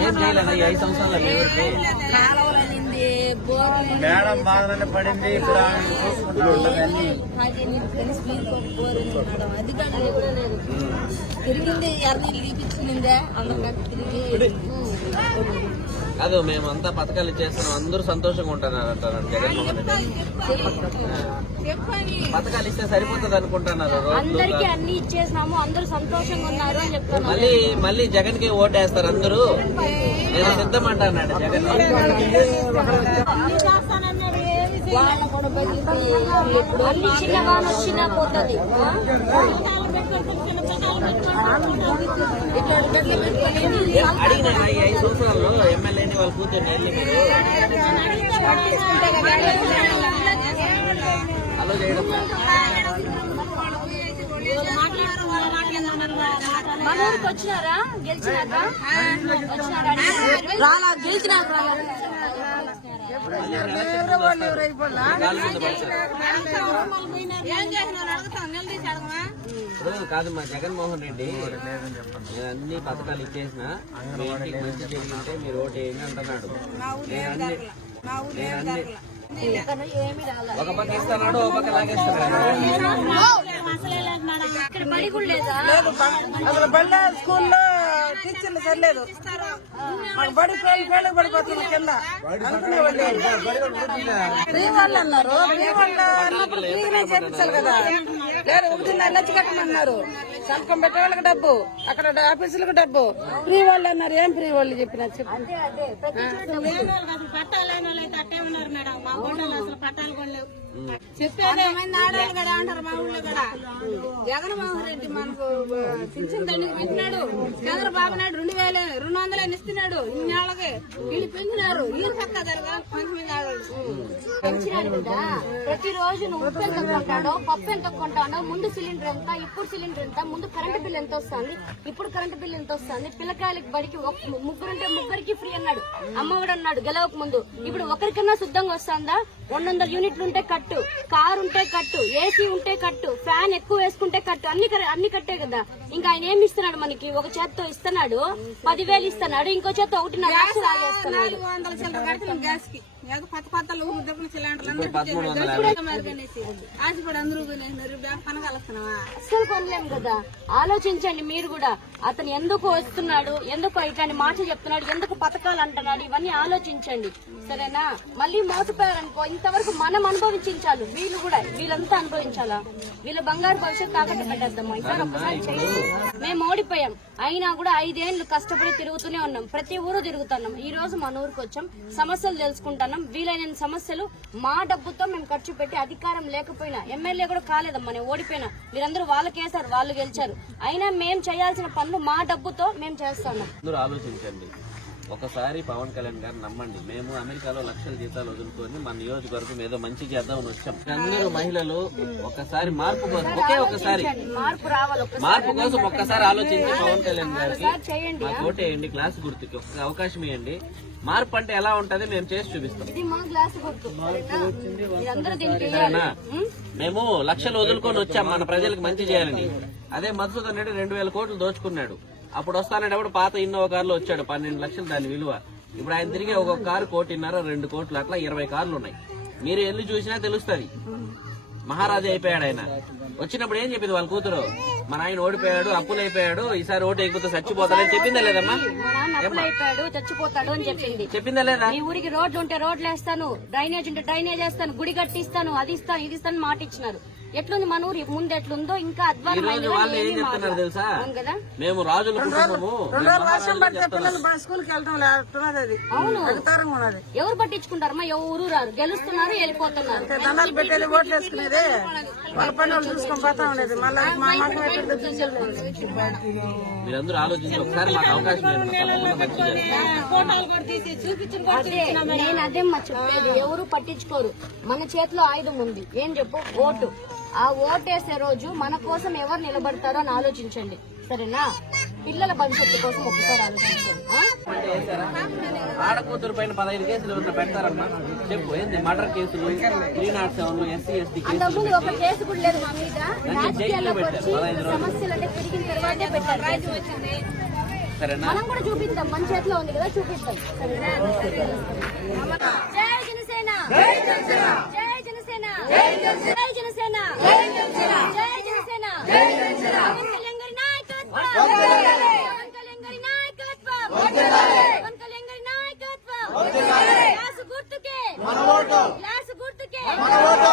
ఏం చేయలేదా ఈ ఐదు సంవత్సరాలు మేడం బాగానే పడింది ఇప్పుడు తిరిగింది తీపించిందే అందరికీ తిరిగి కాదు మేమంతా పథకాలు ఇచ్చేస్తున్నాం. అందరూ సంతోషంగా ఉంటున్నారు అంటారు జగన్మోహన్ రెడ్డి. పథకాలు ఇస్తే సరిపోతుంది అనుకుంటున్నారు. రోడ్లు అందరికి అన్ని ఇచ్చేసినాము. అందరూ సంతోషంగా ఉన్నారు అని చెప్తున్నారు. మళ్ళీ మళ్ళీ జగన్కి ఓటేస్తారు అందరూ. నేను సిద్ధం అంటాడు జగన్. వచ్చినా పోతుంది. అడిగిన ఐదు సంవత్సరాల్లో ఎమ్మెల్యేని వాళ్ళ కూతురు వెళ్ళి మీరు. అలో చేయడం మన ఊరికి వచ్చినారా? గెలిచినాక వచ్చినారా? రాలా గెలిచినాక కాదు మా జగన్మోహన్ రెడ్డి నేను అన్ని పథకాలు ఇచ్చేసిన మంచి జరిగింటే మీరు ఓటు అంటున్నాడు. ఏమి రాలా ఒక పక్క ఇస్తున్నాడు ఒక పక్క లాగేస్తున్నాడు. అసలు బళ్ళ స్కూల్లో టీచర్లు సరిలేదు. బడి పేరు పడిపోతుంది కింద. ఫ్రీ వాళ్ళు అన్నారు ఫ్రీ వాళ్ళు అన్నప్పుడు ఫ్రీగానే చేపించాలి కదా. లేదు ఒకటిన్నర లక్ష కట్టమన్నారు. సంతకం పెట్టే వాళ్ళకి డబ్బు అక్కడ ఆఫీసులకు డబ్బు. ఫ్రీ వాళ్ళు అన్నారు ఏం ఫ్రీ వాళ్ళు చెప్పిన చెప్పు. అట్టే ఉన్నారు మేడం. మా అసలు పట్టాలు కూడా లేవు. చెప్పేదే ఆడవాళ్ళు అంటారు మా ఊళ్ళో కూడా. జగన్మోహన్ రెడ్డి మనకు పింఛన్ దండికి చంద్రబాబు నాయుడు రెండు వేలు రెండు వందలు ఇస్తున్నాడు. ఇన్నాళ్ళకి వీళ్ళు పెంచినారు. ఈయన పక్క జరగా కొంతమంది ఆడవాళ్ళు పెంచినాడు కదా ప్రతి రోజు నువ్వు ఉప్పు ఎంత కొంటాడో పప్పు ఎంత కొంటాడో ముందు సిలిండర్ ఎంత ఇప్పుడు సిలిండర్ ఎంత ముందు కరెంటు బిల్ ఎంత వస్తుంది ఇప్పుడు కరెంటు బిల్ ఎంత వస్తుంది పిల్లకాయలకి బడికి ముగ్గురు ముగ్గురుంటే ముగ్గురికి ఫ్రీ అన్నాడు. అమ్మఒడు అన్నాడు గెలవక ముందు ఇప్పుడు ఒకరికన్నా శుద్ధంగా వస్తుందా? రెండు వందల యూనిట్లు ఉంటే కట్టు. కారు ఉంటే కట్టు ఏసీ ఉంటే కట్టు ఫ్యాన్ ఎక్కువ వేసుకుంటే కట్టు అన్ని అన్ని కట్టే కదా. ఇంకా ఆయన ఏమి ఇస్తున్నాడు మనకి? ఒక చేత్తో ఇస్తున్నాడు పదివేలు ఇస్తున్నాడు ఇంకో చేత్తో ఒకటిన్నర లక్షలు ఆగేస్తున్నాడు. నాలుగు వందల చిల్లర కడుతున్నాం గ్యాస్కి ఏదో కొత్త కొత్త ఊరు దెబ్బన సిలిండర్లు అందరూ పదమూడు వందల ఆశపడి అందరూ కొనేసినారు. బ్యాంక్ పనగలుస్తున్నావా అస్సలు కొనలేం కదా. ఆలోచించండి మీరు కూడా. అతను ఎందుకు వస్తున్నాడు ఎందుకు ఇట్లాంటి మాటలు చెప్తున్నాడు ఎందుకు పథకాలు అంటున్నాడు ఇవన్నీ ఆలోచించండి. సరేనా? మళ్ళీ మోసపోయారనుకో ఇంతవరకు మనం అనుభవించాలి. వీళ్ళు కూడా వీళ్ళంతా అనుభవించాలా? వీళ్ళ బంగారు భవిష్యత్తు తాకట్టు పెట్టేద్దామా? ఈసారి ఒక్కసారి చేయండి మేము ఓడిపోయాం. అయినా కూడా ఐదేళ్ళు కష్టపడి తిరుగుతూనే ఉన్నాం. ప్రతి ఊరు తిరుగుతున్నాం. ఈ రోజు మన ఊరికి వచ్చాం. సమస్యలు తెలుసుకుంటున్నాం. వీలైన సమస్యలు మా డబ్బుతో మేము ఖర్చు పెట్టి అధికారం లేకపోయినా ఎమ్మెల్యే కూడా కాలేదమ్మా నేను ఓడిపోయినా. మీరందరూ వాళ్ళకేసారు వాళ్ళు గెలిచారు. అయినా మేము చేయాల్సిన పనులు మా డబ్బుతో మేము చేస్తున్నాం ఆలోచించండి ఒకసారి పవన్ కళ్యాణ్ గారు నమ్మండి. మేము అమెరికాలో లక్షల జీతాలు వదులుకొని మన నియోజకవర్గం ఏదో మంచి చేద్దామని వచ్చాం. అందరూ మహిళలు ఒకసారి మార్పు కోసం ఒకే ఒకసారి మార్పు రావాలి ఒక్కసారి మార్పు కోసం ఒక్కసారి ఆలోచించి పవన్ కళ్యాణ్ గారికి చేయండి. మాకు ఓటేయండి క్లాస్ గుర్తుకి ఒక్క అవకాశం ఇవ్వండి. మార్పు అంటే ఎలా ఉంటది మేము చేసి చూపిస్తాం. మా సరేనా? మేము లక్షలు వదులుకొని వచ్చాం మన ప్రజలకు మంచి చేయాలని. అదే మధుసూదన్ రెడ్డి రెండు వేల కోట్లు దోచుకున్నాడు. అప్పుడు వస్తానంటే పాత ఇన్నోవా కార్లో వచ్చాడు పన్నెండు లక్షలు దాని విలువ. ఇప్పుడు ఆయన తిరిగి ఒక కారు కోటిన్నర రెండు కోట్లు అట్లా ఇరవై కార్లు ఉన్నాయి. మీరు వెళ్ళి చూసినా తెలుస్తుంది. మహారాజా అయిపోయాడు ఆయన. వచ్చినప్పుడు ఏం చెప్పింది వాళ్ళ కూతురు? మన ఆయన ఓడిపోయాడు అప్పులైపోయాడు ఈసారి ఓటు ఎగిపోతే చచ్చిపోతాడని చెప్పిందా లేదమ్మా? అప్పులు అయిపోయాడు చచ్చిపోతాడు అని చెప్పింది. చెప్పిందా లేదా? ఊరికి రోడ్లు ఉంటే రోడ్లు వేస్తాను డ్రైనేజ్ ఉంటే డ్రైనేజ్ వేస్తాను గుడి కట్టిస్తాను అది ఇస్తాను ఇది ఇస్తాను మాట ఇచ్చినారు ఎట్లుంది మన? ఊరి ముందు ఎట్లుందో ఇంకా వాళ్ళు ఏం చెప్తున్నారు తెలుసా? అవును మేము రాజుల ఎవరు పట్టించుకుంటారమ్మా ఎవరు రారు. గెలుస్తున్నారు వెళ్ళిపోతున్నారు. మీరందరూ ఆలోచించి ఒకసారి మాకు అవకాశం నేను అదేమ్మా చెప్పేది ఎవరు పట్టించుకోరు. మన చేతిలో ఆయుధం ఉంది. ఏం చెప్పు? ఓటు. ఆ ఓటేసే రోజు మన కోసం ఎవరు నిలబడతారో అని ఆలోచించండి. సరేనా? పిల్లల భవిష్యత్తు కోసం ఆలోచించండి. వేశారా? ఆడకూతురు పైన పదహైదు కేసులు పెడతారమ్మా? చెప్పు ఏంది మర్డర్ కేసులు three not seven SC ST అంతకుముందు ఒక కేసు కూడా లేదు మా మీద. జైల్లో రాజకీయాల్లోకి పెట్టారు, వచ్చి పదహైదు రోజులు. సమస్యలు అంటే పెరిగిన తర్వాతే పెట్టారు. కేసు. సరేనా? మనం కూడా చూపిద్దాం. మన చేతిలో ఉంది కదా చూపిద్దాం. సరేనా? జై జనసేన. జై జనసేన. జై జనసేన. జై జనసేన. మనవాడు